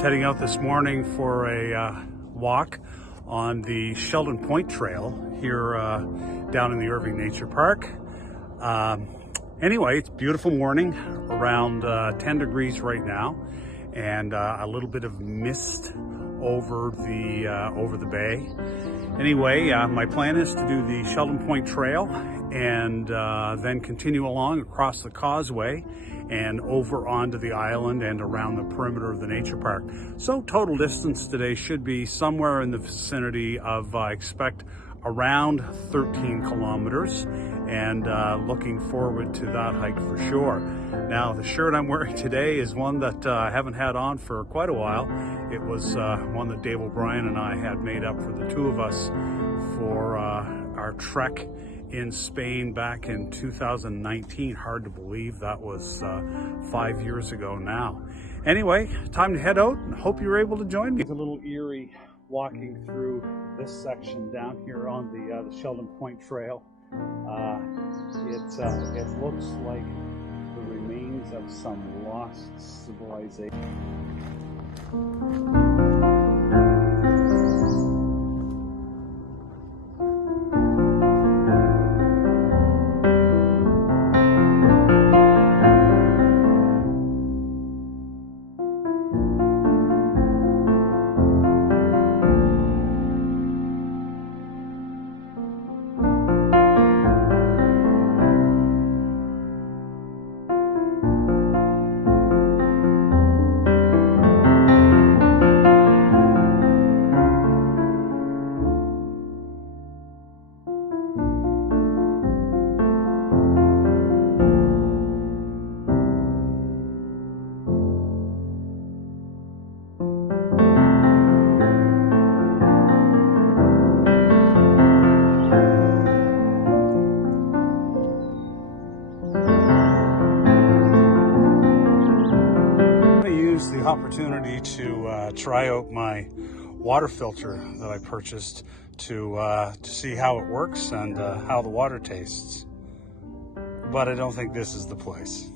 Just heading out this morning for a walk on the Sheldon Point Trail here down in the Irving Nature Park. Anyway, it's a beautiful morning, around 10 degrees right now, and a little bit of mist over the bay. Anyway, my plan is to do the Sheldon Point Trail and then continue along across the causeway and over onto the island and around the perimeter of the nature park. So total distance today should be somewhere in the vicinity of, I expect, around 13 kilometers, and looking forward to that hike for sure. Now, the shirt I'm wearing today is one that I haven't had on for quite a while. It was one that Dave O'Brien and I had made up for the two of us for our trek in Spain back in 2019. Hard to believe that was 5 years ago now. Anyway, time to head out and hope you're able to join me. It's a little eerie walking through this section down here on the Sheldon Point Trail. It looks like the remains of some lost civilization. The opportunity to try out my water filter that I purchased to see how it works and how the water tastes. But I don't think this is the place.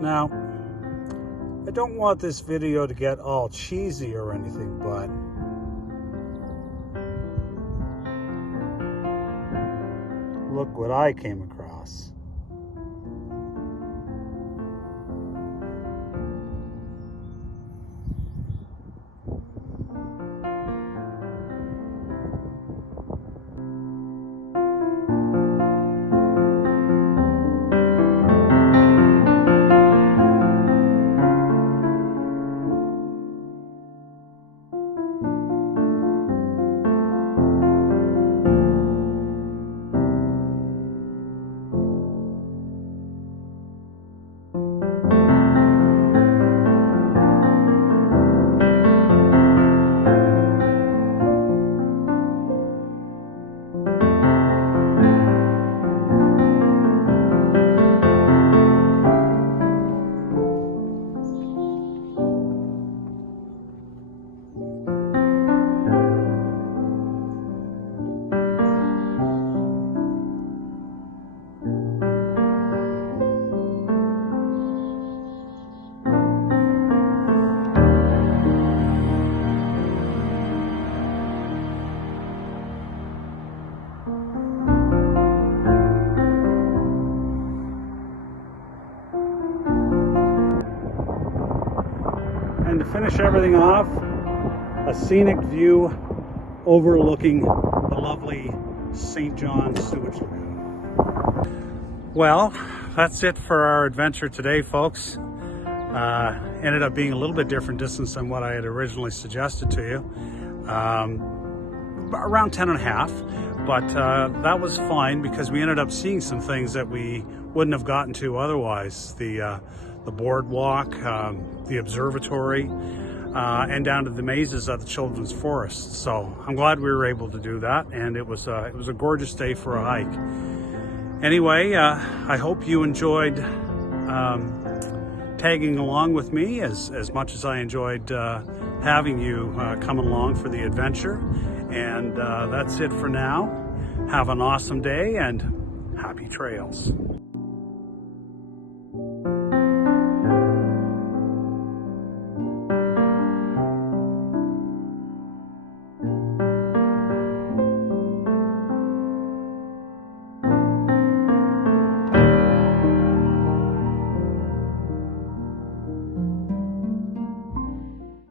Now, I don't want this video to get all cheesy or anything, but look what I came across. And to finish everything off, a scenic view overlooking the lovely St. John's sewage lagoon. Well, that's it for our adventure today, folks. Ended up being a little bit different distance than what I had originally suggested to you. Around 10.5, but that was fine because we ended up seeing some things that we wouldn't have gotten to otherwise. The boardwalk, the observatory, and down to the mazes at the Children's Forest. So I'm glad we were able to do that, and it was a gorgeous day for a hike. Anyway, I hope you enjoyed tagging along with me as much as I enjoyed having you come along for the adventure. And that's it for now. Have an awesome day and happy trails.